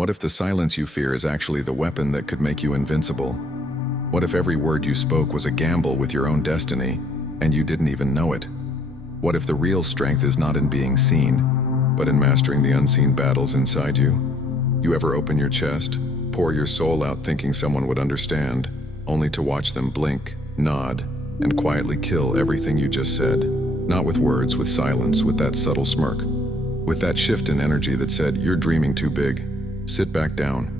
What if the silence you fear is actually the weapon that could make you invincible? What if every word you spoke was a gamble with your own destiny, and you didn't even know it? What if the real strength is not in being seen, but in mastering the unseen battles inside you? You ever open your chest, pour your soul out thinking someone would understand, only to watch them blink, nod, and quietly kill everything you just said? Not with words, with silence, with that subtle smirk, with that shift in energy that said, "You're dreaming too big. Sit back down."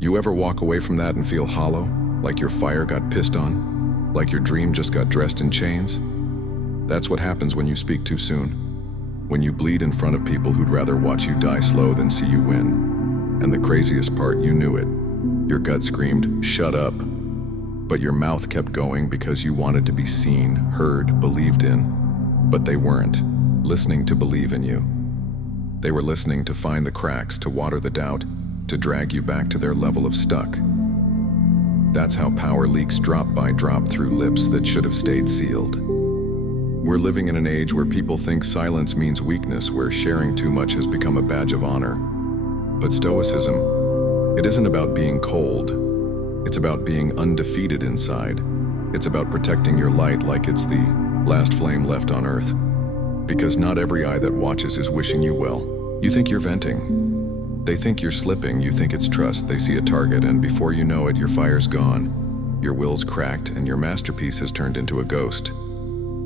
You ever walk away from that and feel hollow, like your fire got pissed on, like your dream just got dressed in chains? That's what happens when you speak too soon, when you bleed in front of people who'd rather watch you die slow than see you win. And the craziest part, you knew it. Your gut screamed, "Shut up." But your mouth kept going because you wanted to be seen, heard, believed in. But they weren't listening to believe in you. They were listening to find the cracks, to water the doubt, to drag you back to their level of stuck. That's how power leaks drop by drop through lips that should have stayed sealed. We're living in an age where people think silence means weakness, where sharing too much has become a badge of honor. But Stoicism, it isn't about being cold. It's about being undefeated inside. It's about protecting your light like it's the last flame left on earth. Because not every eye that watches is wishing you well. You think you're venting. They think you're slipping. You think it's trust. They see a target, and before you know it, your fire's gone. Your will's cracked, and your masterpiece has turned into a ghost.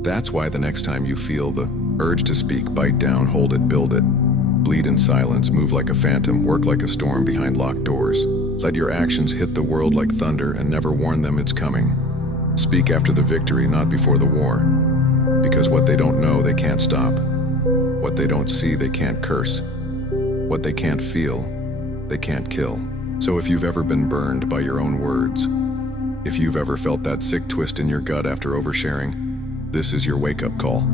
That's why the next time you feel the urge to speak, bite down, hold it, build it. Bleed in silence, move like a phantom, work like a storm behind locked doors. Let your actions hit the world like thunder and never warn them it's coming. Speak after the victory, not before the war. Because what they don't know, they can't stop. What they don't see, they can't curse. What they can't feel, they can't kill. So if you've ever been burned by your own words, if you've ever felt that sick twist in your gut after oversharing, this is your wake-up call.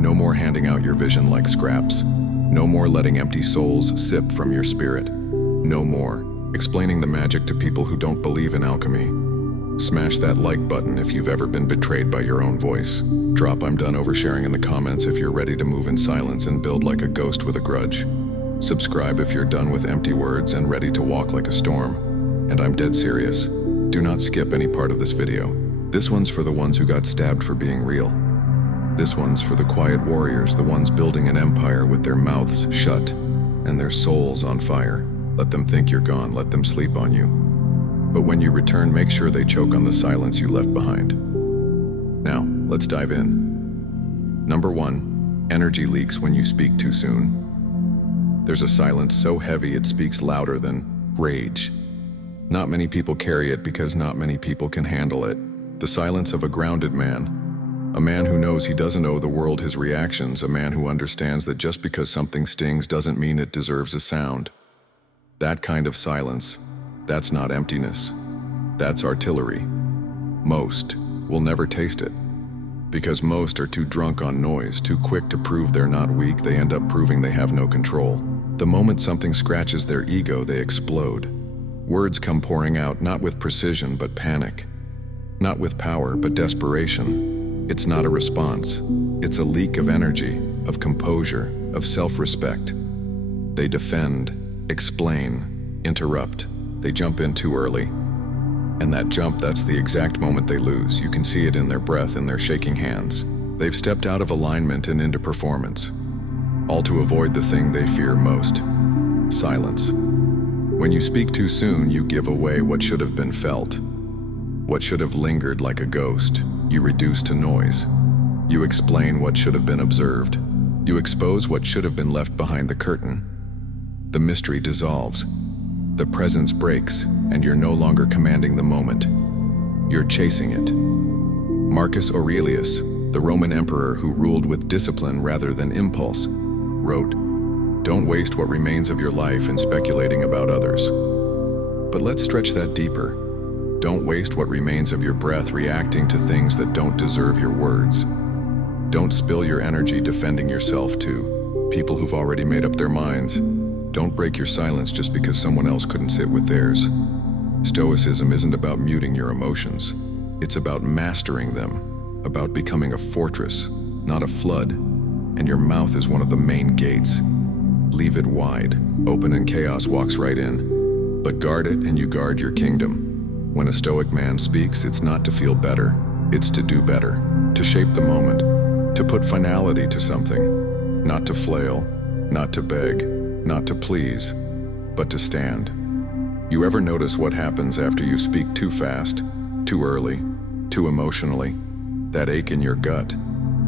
No more handing out your vision like scraps. No more letting empty souls sip from your spirit. No more explaining the magic to people who don't believe in alchemy. Smash that like button if you've ever been betrayed by your own voice. Drop "I'm done oversharing" in the comments if you're ready to move in silence and build like a ghost with a grudge. Subscribe if you're done with empty words and ready to walk like a storm. And I'm dead serious. Do not skip any part of this video. This one's for the ones who got stabbed for being real. This one's for the quiet warriors, the ones building an empire with their mouths shut and their souls on fire. Let them think you're gone, let them sleep on you. But when you return, make sure they choke on the silence you left behind. Now, let's dive in. Number 1, energy leaks when you speak too soon. There's a silence so heavy it speaks louder than rage. Not many people carry it because not many people can handle it. The silence of a grounded man. A man who knows he doesn't owe the world his reactions. A man who understands that just because something stings doesn't mean it deserves a sound. That kind of silence, that's not emptiness. That's artillery. Most will never taste it. Because most are too drunk on noise, too quick to prove they're not weak. They end up proving they have no control. The moment something scratches their ego, they explode. Words come pouring out, not with precision, but panic. Not with power, but desperation. It's not a response. It's a leak of energy, of composure, of self-respect. They defend, explain, interrupt. They jump in too early. And that jump, that's the exact moment they lose. You can see it in their breath, in their shaking hands. They've stepped out of alignment and into performance. All to avoid the thing they fear most: silence. When you speak too soon, you give away what should have been felt. What should have lingered like a ghost, you reduce to noise. You explain what should have been observed. You expose what should have been left behind the curtain. The mystery dissolves. The presence breaks, and you're no longer commanding the moment. You're chasing it. Marcus Aurelius, the Roman emperor who ruled with discipline rather than impulse, wrote, "Don't waste what remains of your life in speculating about others." But let's stretch that deeper. Don't waste what remains of your breath reacting to things that don't deserve your words. Don't spill your energy defending yourself to people who've already made up their minds. Don't break your silence just because someone else couldn't sit with theirs. Stoicism isn't about muting your emotions. It's about mastering them, about becoming a fortress, not a flood. And your mouth is one of the main gates. Leave it wide, open, and chaos walks right in. But guard it and you guard your kingdom. When a Stoic man speaks, it's not to feel better, it's to do better, to shape the moment, to put finality to something, not to flail, not to beg, not to please, but to stand. You ever notice what happens after you speak too fast, too early, too emotionally? That ache in your gut,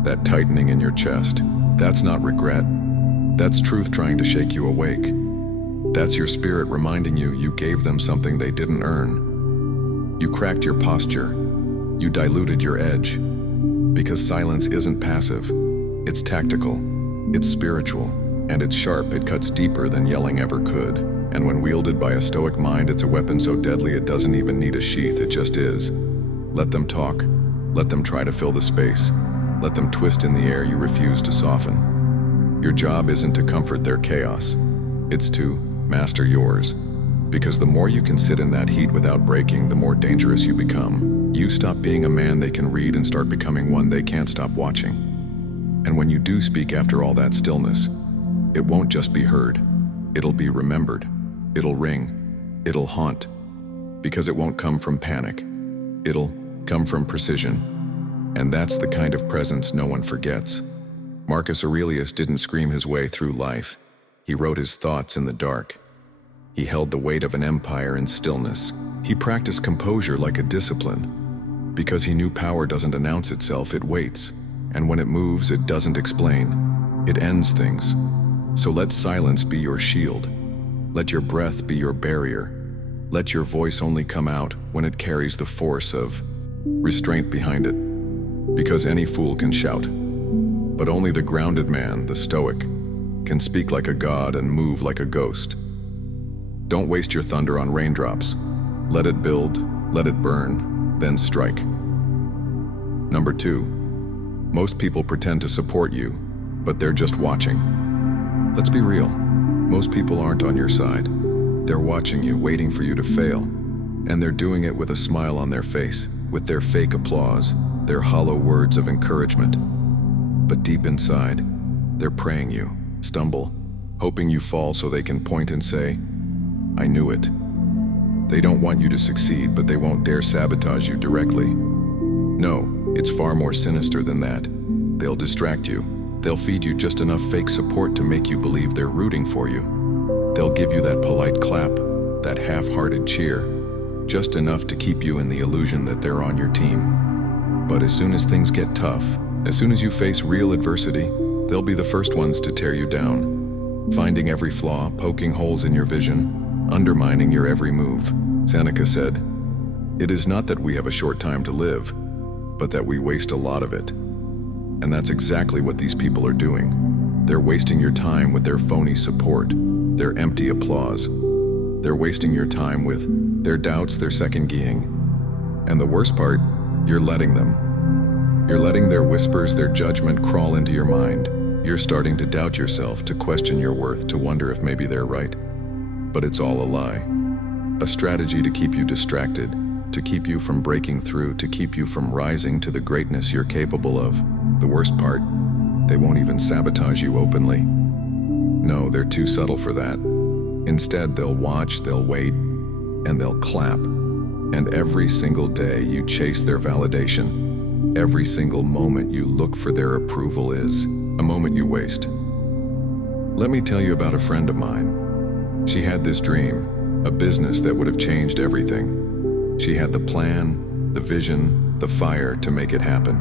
that tightening in your chest, that's not regret. That's truth trying to shake you awake. That's your spirit reminding you you gave them something they didn't earn. You cracked your posture. You diluted your edge. Because silence isn't passive. It's tactical. It's spiritual. And it's sharp. It cuts deeper than yelling ever could. And when wielded by a Stoic mind, it's a weapon so deadly it doesn't even need a sheath. It just is. Let them talk. Let them try to fill the space. Let them twist in the air you refuse to soften. Your job isn't to comfort their chaos. It's to master yours. Because the more you can sit in that heat without breaking, the more dangerous you become. You stop being a man they can read and start becoming one they can't stop watching. And when you do speak after all that stillness, it won't just be heard. It'll be remembered. It'll ring. It'll haunt. Because it won't come from panic. It'll come from precision. And that's the kind of presence no one forgets. Marcus Aurelius didn't scream his way through life. He wrote his thoughts in the dark. He held the weight of an empire in stillness. He practiced composure like a discipline. Because he knew power doesn't announce itself, it waits. And when it moves, it doesn't explain. It ends things. So let silence be your shield. Let your breath be your barrier. Let your voice only come out when it carries the force of restraint behind it. Because any fool can shout. But only the grounded man, the Stoic, can speak like a god and move like a ghost. Don't waste your thunder on raindrops. Let it build, let it burn, then strike. Number 2, most people pretend to support you, but they're just watching. Let's be real. Most people aren't on your side. They're watching you, waiting for you to fail. And they're doing it with a smile on their face, with their fake applause, their hollow words of encouragement. But deep inside, they're praying you stumble, hoping you fall so they can point and say, "I knew it." They don't want you to succeed, but they won't dare sabotage you directly. No, it's far more sinister than that. They'll distract you. They'll feed you just enough fake support to make you believe they're rooting for you. They'll give you that polite clap, that half-hearted cheer, just enough to keep you in the illusion that they're on your team. But as soon as things get tough, as soon as you face real adversity, they'll be the first ones to tear you down, finding every flaw, poking holes in your vision, undermining your every move. Seneca said, "It is not that we have a short time to live, but that we waste a lot of it." And that's exactly what these people are doing. They're wasting your time with their phony support, their empty applause. They're wasting your time with their doubts, their second-guessing. And the worst part, you're letting them. You're letting their whispers, their judgment crawl into your mind. You're starting to doubt yourself, to question your worth, to wonder if maybe they're right. But it's all a lie. A strategy to keep you distracted, to keep you from breaking through, to keep you from rising to the greatness you're capable of. The worst part, they won't even sabotage you openly. No, they're too subtle for that. Instead, they'll watch, they'll wait, and they'll clap. And every single day you chase their validation. Every single moment you look for their approval is a moment you waste. Let me tell you about a friend of mine. She had this dream, a business that would have changed everything. She had the plan, the vision, the fire to make it happen.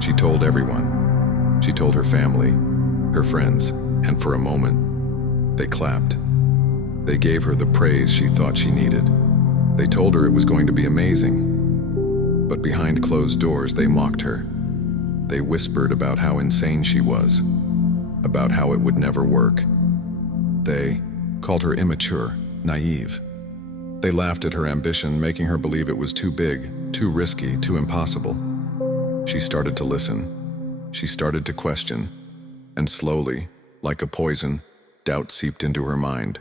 She told everyone. She told her family, her friends, and for a moment, they clapped. They gave her the praise she thought she needed. They told her it was going to be amazing. But behind closed doors, they mocked her. They whispered about how insane she was, about how it would never work. They called her immature, naive. They laughed at her ambition, making her believe it was too big, too risky, too impossible. She started to listen. She started to question. And slowly, like a poison, doubt seeped into her mind.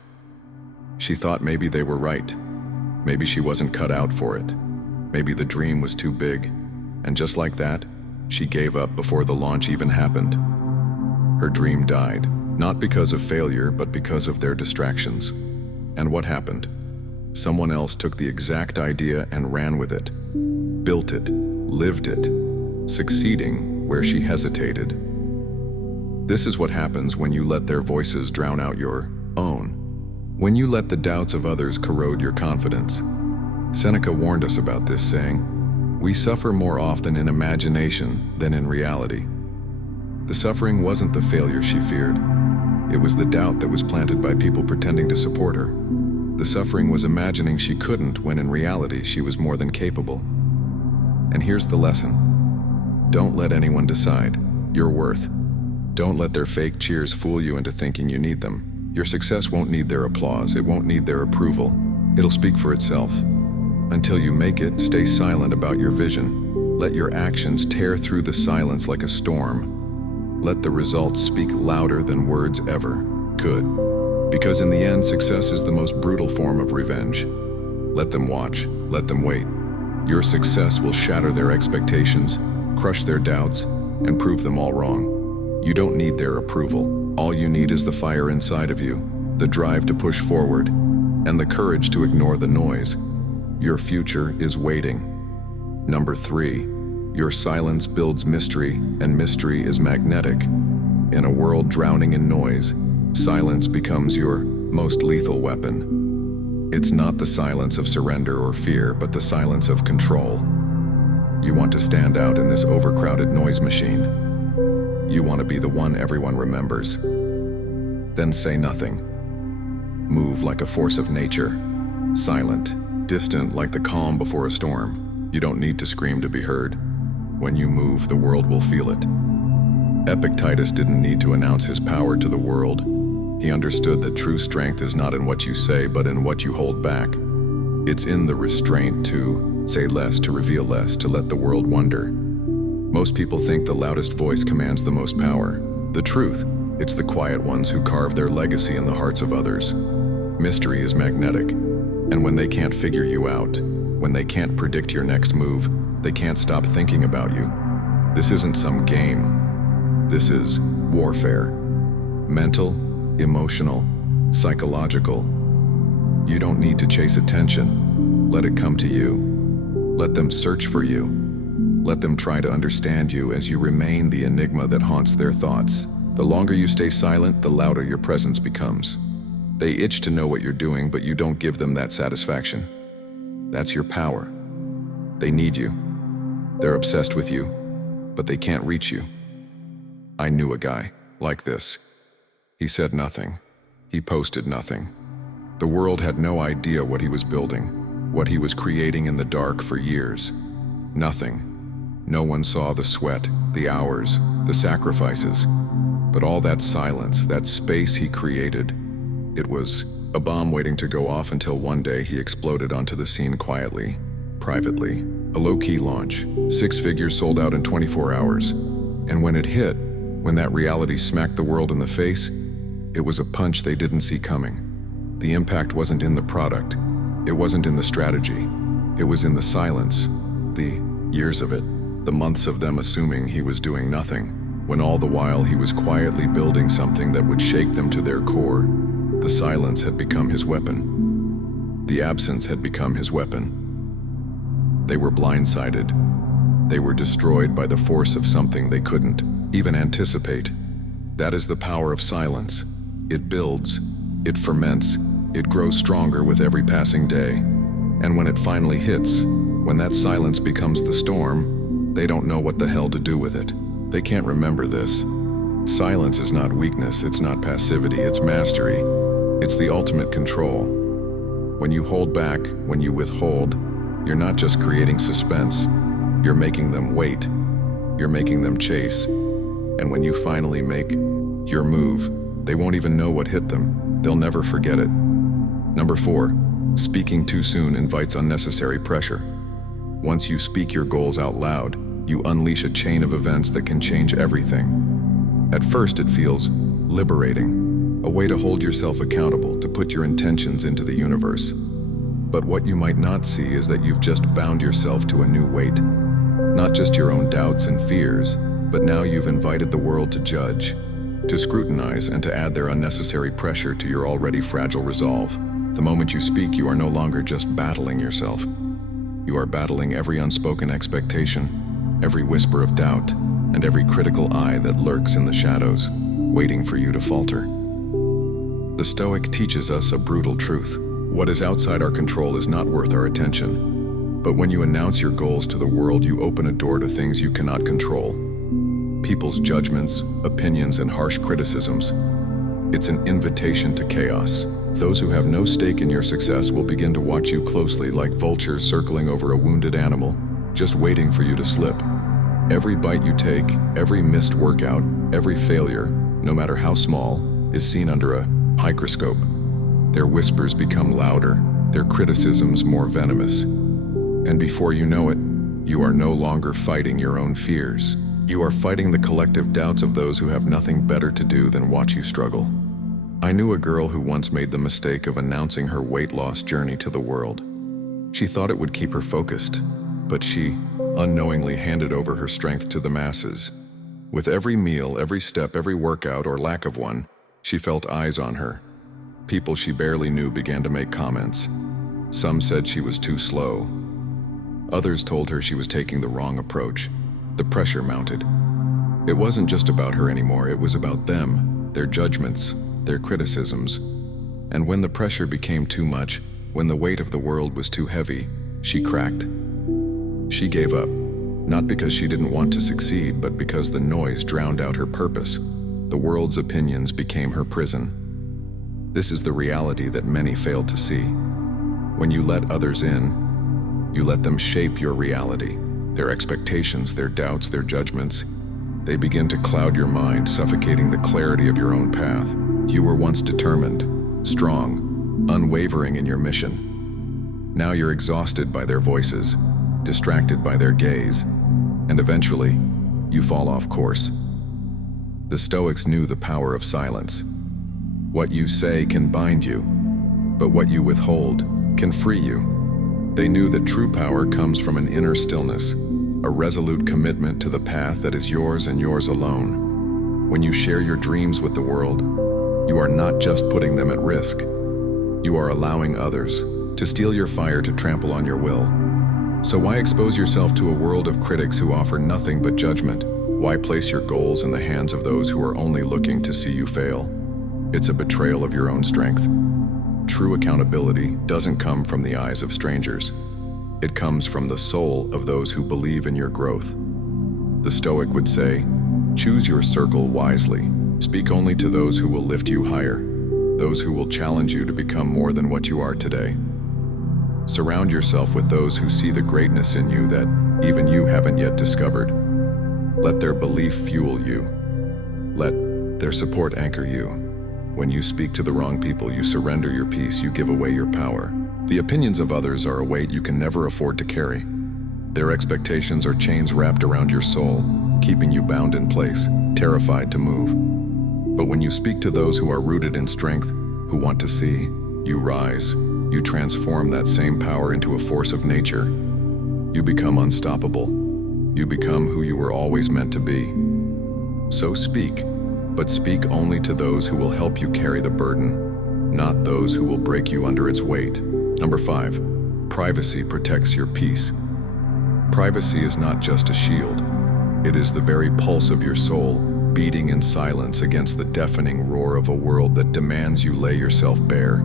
She thought maybe they were right. Maybe she wasn't cut out for it. Maybe the dream was too big. And just like that, she gave up before the launch even happened. Her dream died. Not because of failure, but because of their distractions. And what happened? Someone else took the exact idea and ran with it, built it, lived it, succeeding where she hesitated. This is what happens when you let their voices drown out your own. When you let the doubts of others corrode your confidence. Seneca warned us about this, saying, "We suffer more often in imagination than in reality." The suffering wasn't the failure she feared. It was the doubt that was planted by people pretending to support her. The suffering was imagining she couldn't when in reality she was more than capable. And here's the lesson. Don't let anyone decide your worth. Don't let their fake cheers fool you into thinking you need them. Your success won't need their applause. It won't need their approval. It'll speak for itself. Until you make it, stay silent about your vision. Let your actions tear through the silence like a storm. Let the results speak louder than words ever could. Because in the end, success is the most brutal form of revenge. Let them watch. Let them wait. Your success will shatter their expectations, crush their doubts, and prove them all wrong. You don't need their approval. All you need is the fire inside of you, the drive to push forward, and the courage to ignore the noise. Your future is waiting. Number 3, your silence builds mystery, and mystery is magnetic. In a world drowning in noise, silence becomes your most lethal weapon. It's not the silence of surrender or fear, but the silence of control. You want to stand out in this overcrowded noise machine. You want to be the one everyone remembers. Then say nothing. Move like a force of nature, silent, distant like the calm before a storm. You don't need to scream to be heard. When you move, the world will feel it. Epictetus didn't need to announce his power to the world. He understood that true strength is not in what you say, but in what you hold back. It's in the restraint to say less, to reveal less, to let the world wonder. Most people think the loudest voice commands the most power. The truth, it's the quiet ones who carve their legacy in the hearts of others. Mystery is magnetic, and when they can't figure you out, when they can't predict your next move, they can't stop thinking about you. This isn't some game. This is warfare. Mental, emotional, psychological. You don't need to chase attention. Let it come to you. Let them search for you. Let them try to understand you as you remain the enigma that haunts their thoughts. The longer you stay silent, the louder your presence becomes. They itch to know what you're doing, but you don't give them that satisfaction. That's your power. They need you. They're obsessed with you, but they can't reach you. I knew a guy like this. He said nothing. He posted nothing. The world had no idea what he was building, what he was creating in the dark for years. Nothing. No one saw the sweat, the hours, the sacrifices. But all that silence, that space he created, it was a bomb waiting to go off until one day he exploded onto the scene quietly, privately. A low-key launch, 6 figures sold out in 24 hours. And when it hit, when that reality smacked the world in the face, it was a punch they didn't see coming. The impact wasn't in the product. It wasn't in the strategy. It was in the silence, the years of it, the months of them assuming he was doing nothing, when all the while he was quietly building something that would shake them to their core. The silence had become his weapon. The absence had become his weapon. They were blindsided. They were destroyed by the force of something they couldn't even anticipate. That is the power of silence. It builds, it ferments, it grows stronger with every passing day. And when it finally hits, when that silence becomes the storm, they don't know what the hell to do with it. They can't remember this. Silence is not weakness, it's not passivity, it's mastery. It's the ultimate control. When you hold back, when you withhold, you're not just creating suspense, you're making them wait. You're making them chase. And when you finally make your move, they won't even know what hit them. They'll never forget it. Number 4, speaking too soon invites unnecessary pressure. Once you speak your goals out loud, you unleash a chain of events that can change everything. At first it feels liberating, a way to hold yourself accountable, to put your intentions into the universe. But what you might not see is that you've just bound yourself to a new weight. Not just your own doubts and fears, but now you've invited the world to judge. to scrutinize, and to add their unnecessary pressure to your already fragile resolve. The moment you speak, you are no longer just battling yourself. You are battling every unspoken expectation, every whisper of doubt, and every critical eye that lurks in the shadows, waiting for you to falter. The Stoic teaches us a brutal truth. What is outside our control is not worth our attention. But when you announce your goals to the world, you open a door to things you cannot control. People's judgments, opinions, and harsh criticisms. It's an invitation to chaos. Those who have no stake in your success will begin to watch you closely, like vultures circling over a wounded animal, just waiting for you to slip. Every bite you take, every missed workout, every failure, no matter how small, is seen under a microscope. Their whispers become louder, their criticisms more venomous. And before you know it, you are no longer fighting your own fears. You are fighting the collective doubts of those who have nothing better to do than watch you struggle. I knew a girl who once made the mistake of announcing her weight loss journey to the world. She thought it would keep her focused, but she unknowingly handed over her strength to the masses. With every meal, every step, every workout, or lack of one, she felt eyes on her. People she barely knew began to make comments. Some said she was too slow. Others told her she was taking the wrong approach. The pressure mounted. It wasn't just about her anymore, it was about them, their judgments, their criticisms. And when the pressure became too much, when the weight of the world was too heavy, she cracked. She gave up, not because she didn't want to succeed, but because the noise drowned out her purpose. The world's opinions became her prison. This is the reality that many fail to see. When you let others in, you let them shape your reality. Their expectations, their doubts, their judgments, they begin to cloud your mind, suffocating the clarity of your own path. You were once determined, strong, unwavering in your mission. Now you're exhausted by their voices, distracted by their gaze, and eventually, you fall off course. The Stoics knew the power of silence. What you say can bind you, but what you withhold can free you. They knew that true power comes from an inner stillness, a resolute commitment to the path that is yours and yours alone. When you share your dreams with the world, you are not just putting them at risk. You are allowing others to steal your fire, to trample on your will. So why expose yourself to a world of critics who offer nothing but judgment? Why place your goals in the hands of those who are only looking to see you fail? It's a betrayal of your own strength. True accountability doesn't come from the eyes of strangers. It comes from the soul of those who believe in your growth. The Stoic would say, choose your circle wisely. Speak only to those who will lift you higher, those who will challenge you to become more than what you are today. Surround yourself with those who see the greatness in you that even you haven't yet discovered. Let their belief fuel you. Let their support anchor you. When you speak to the wrong people, you surrender your peace, you give away your power. The opinions of others are a weight you can never afford to carry. Their expectations are chains wrapped around your soul, keeping you bound in place, terrified to move. But when you speak to those who are rooted in strength, who want to see, you rise. You transform that same power into a force of nature. You become unstoppable. You become who you were always meant to be. So speak, but speak only to those who will help you carry the burden, not those who will break you under its weight. Number 5, privacy protects your peace. Privacy is not just a shield. It is the very pulse of your soul, beating in silence against the deafening roar of a world that demands you lay yourself bare.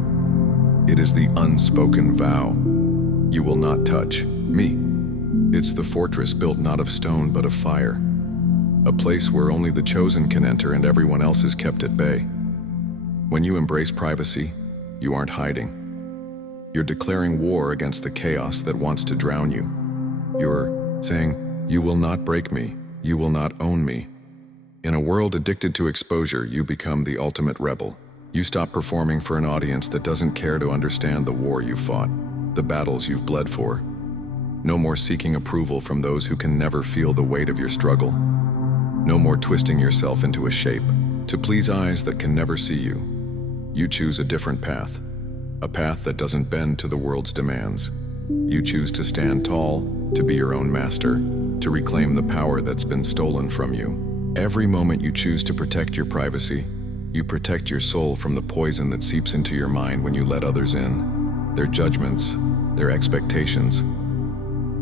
It is the unspoken vow. You will not touch me. It's the fortress built not of stone but of fire. A place where only the chosen can enter and everyone else is kept at bay. When you embrace privacy, you aren't hiding. You're declaring war against the chaos that wants to drown you. You're saying, you will not break me, you will not own me. In a world addicted to exposure, you become the ultimate rebel. You stop performing for an audience that doesn't care to understand the war you fought, the battles you've bled for. No more seeking approval from those who can never feel the weight of your struggle. No more twisting yourself into a shape to please eyes that can never see you. You choose a different path, a path that doesn't bend to the world's demands. You choose to stand tall, to be your own master, to reclaim the power that's been stolen from you. Every moment you choose to protect your privacy, you protect your soul from the poison that seeps into your mind when you let others in. Their judgments, their expectations.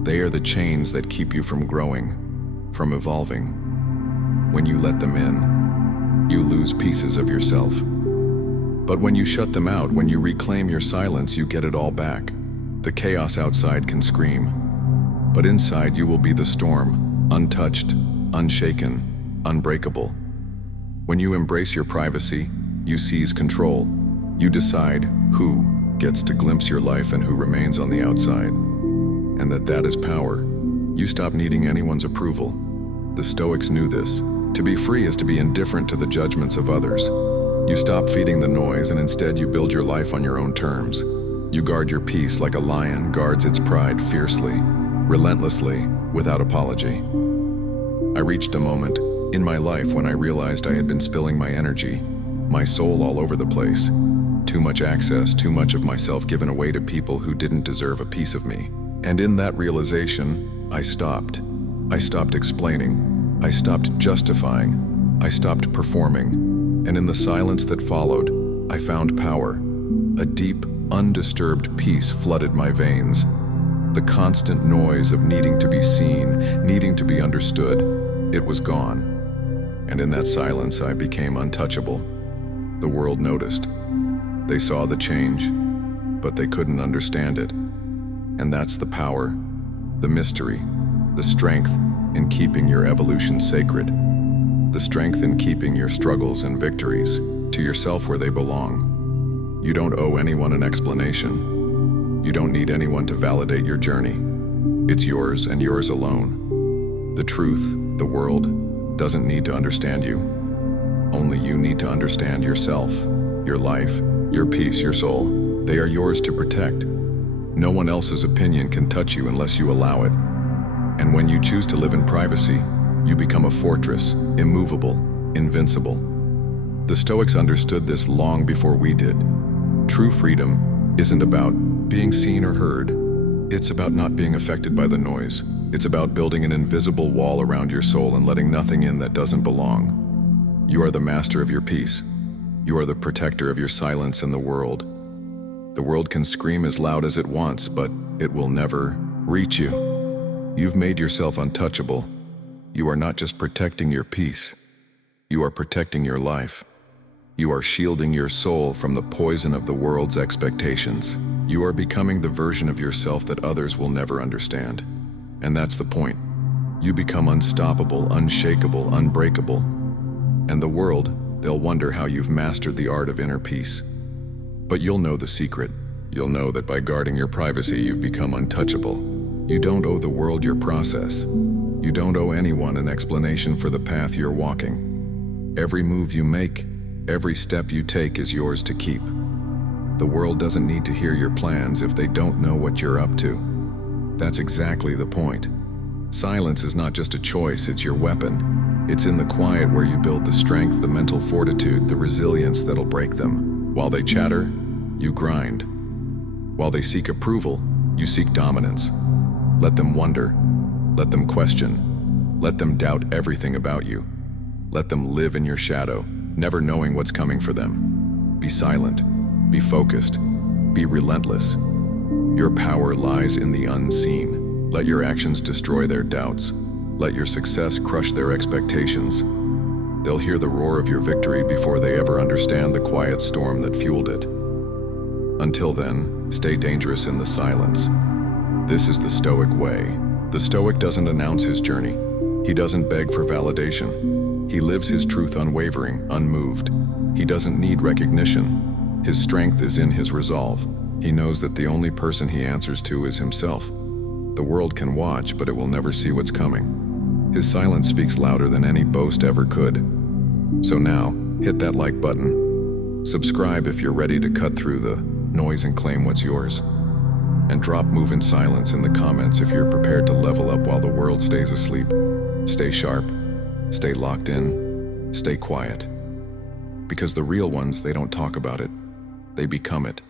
They are the chains that keep you from growing, from evolving. When you let them in, you lose pieces of yourself. But when you shut them out, when you reclaim your silence, you get it all back. The chaos outside can scream, but inside you will be the storm, untouched, unshaken, unbreakable. When you embrace your privacy, you seize control. You decide who gets to glimpse your life and who remains on the outside. And that is power. You stop needing anyone's approval. The Stoics knew this. To be free is to be indifferent to the judgments of others. You stop feeding the noise and instead you build your life on your own terms. You guard your peace like a lion guards its pride fiercely, relentlessly, without apology. I reached a moment in my life when I realized I had been spilling my energy, my soul all over the place. Too much access, too much of myself given away to people who didn't deserve a piece of me. And in that realization, I stopped. I stopped explaining. I stopped justifying. I stopped performing. And in the silence that followed, I found power. A deep, undisturbed peace flooded my veins. The constant noise of needing to be seen, needing to be understood, it was gone. And in that silence, I became untouchable. The world noticed. They saw the change, but they couldn't understand it. And that's the power, the mystery, the strength in keeping your evolution sacred. The strength in keeping your struggles and victories to yourself where they belong. You don't owe anyone an explanation. You don't need anyone to validate your journey. It's yours and yours alone. The truth, the world, doesn't need to understand you. Only you need to understand yourself, your life, your peace, your soul. They are yours to protect. No one else's opinion can touch you unless you allow it. And when you choose to live in privacy, you become a fortress, immovable, invincible. The Stoics understood this long before we did. True freedom isn't about being seen or heard. It's about not being affected by the noise. It's about building an invisible wall around your soul and letting nothing in that doesn't belong. You are the master of your peace. You are the protector of your silence in the world. The world can scream as loud as it wants, but it will never reach you. You've made yourself untouchable. You are not just protecting your peace. You are protecting your life. You are shielding your soul from the poison of the world's expectations. You are becoming the version of yourself that others will never understand. And that's the point. You become unstoppable, unshakable, unbreakable. And the world, they'll wonder how you've mastered the art of inner peace. But you'll know the secret. You'll know that by guarding your privacy, you've become untouchable. You don't owe the world your process. You don't owe anyone an explanation for the path you're walking. Every move you make, every step you take is yours to keep. The world doesn't need to hear your plans if they don't know what you're up to. That's exactly the point. Silence is not just a choice, it's your weapon. It's in the quiet where you build the strength, the mental fortitude, the resilience that'll break them. While they chatter, you grind. While they seek approval, you seek dominance. Let them wonder. Let them question. Let them doubt everything about you. Let them live in your shadow, never knowing what's coming for them. Be silent. Be focused. Be relentless. Your power lies in the unseen. Let your actions destroy their doubts. Let your success crush their expectations. They'll hear the roar of your victory before they ever understand the quiet storm that fueled it. Until then, stay dangerous in the silence. This is the Stoic way. The Stoic doesn't announce his journey. He doesn't beg for validation. He lives his truth unwavering, unmoved. He doesn't need recognition. His strength is in his resolve. He knows that the only person he answers to is himself. The world can watch, but it will never see what's coming. His silence speaks louder than any boast ever could. So now, hit that like button. Subscribe if you're ready to cut through the noise and claim what's yours. And drop "move in silence" in the comments if you're prepared to level up while the world stays asleep. Stay sharp, stay locked in, stay quiet. Because the real ones, they don't talk about it, they become it.